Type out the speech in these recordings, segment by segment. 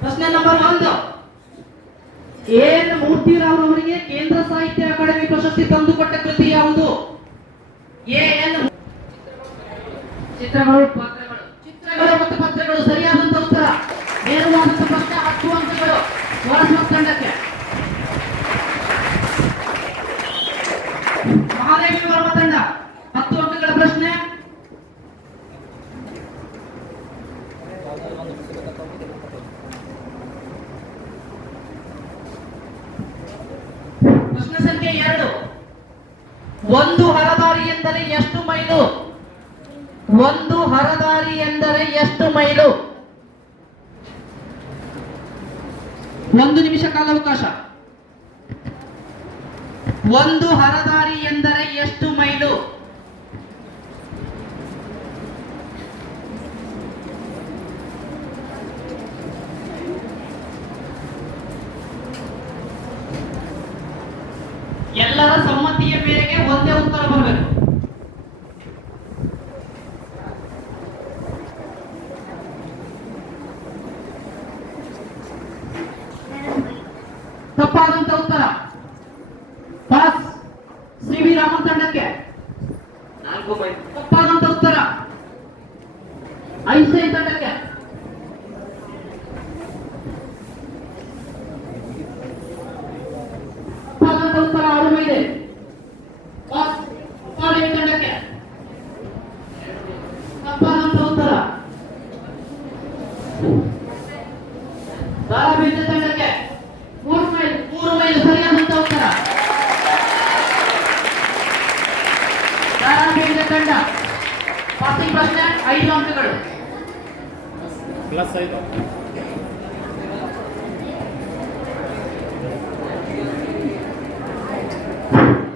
ಪ್ರಶ್ನೆ number 1, N Murthy Rao ಅವರಿಗೆ ಕೇಂದ್ರ ಸಾಹಿತ್ಯ ಅಕಾಡೆಮಿ ಪ್ರಶಸ್ತಿ ತಂದುಕೊಟ್ಟ ಕೃತಿ ಯಾವುದು? ಎನ್ ಚಿತ್ರಗಳು, ಪಾತ್ರಗಳು. ಚಿತ್ರಗಳು ಮತ್ತು ಪಾತ್ರಗಳು ಸರಿಯಾದಂತ ಉತ್ತರ. ನೇರವಾದಂತ ಪ್ರಶ್ನೆ, 10 ಅಂಕಗಳು ವಾರಸ್ವತ್ ತಂಡಕ್ಕೆ. ಮಹಾದೇವಿ ವರ್ಮ ತಂಡ 10 ಅಂಕಗಳ ಪ್ರಶ್ನೆ. ಪ್ರಶ್ನೆ ಸಂಖ್ಯೆ 2, ಒಂದು ಹರದಾರಿ ಎಂದರೆ ಎಷ್ಟು ಮೈಲು? ಒಂದು ಹರದಾರಿ ಎಂದರೆ ಎಷ್ಟು ಮೈಲು? 1 ನಿಮಿಷ ಕಾಲಾವಕಾಶ. ಒಂದು ಹರದಾರಿ ಎಂದರೆ ಎಷ್ಟು ಮೈಲು? ಎಲ್ಲರ ಸಮ್ಮತಿಯ ಮೇರೆಗೆ ಒಂದೇ ಉತ್ತರ ಬರಬೇಕು. ತಪ್ಪಾದಂತ ಉತ್ತರ. ಪಾಸ್. ಸಿ ವಿ ರಾಮನ್ ತಂಡಕ್ಕೆ 4 ಮೈಲು. ತಪ್ಪಾದಂತ ಉತ್ತರ. ಐನ್ಸ್ಟೈನ್ ತಂಡಕ್ಕೆ ತಪ್ಪಾದಂತ ಉತ್ತರ 6 ಮೈಲು. ಪಾಸ್. ಉಪಾದೇವಿ ತಂಡಕ್ಕೆ ತಪ್ಪಾದಂತ ಉತ್ತರ. ಧಾರಾಬೀಜ ತಂಡಕ್ಕೆ 3 ಮೈಲು. 3 ಮೈಲು ಸರಿಯಾದಂತ ಉತ್ತರ. ಧಾರಾಬೀಜ ತಂಡ ಪಾಸಿಂಗ್ ಪ್ರಶ್ನೆ 5 ಅಂಕಗಳು. +5.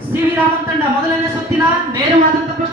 ಸಿ ವಿ ರಾಮನ್ ತಂಡ ಮೊದಲನೇ ಸುತ್ತಿನ ನೇರವಾದಂತ ಪ್ರಶ್ನೆ.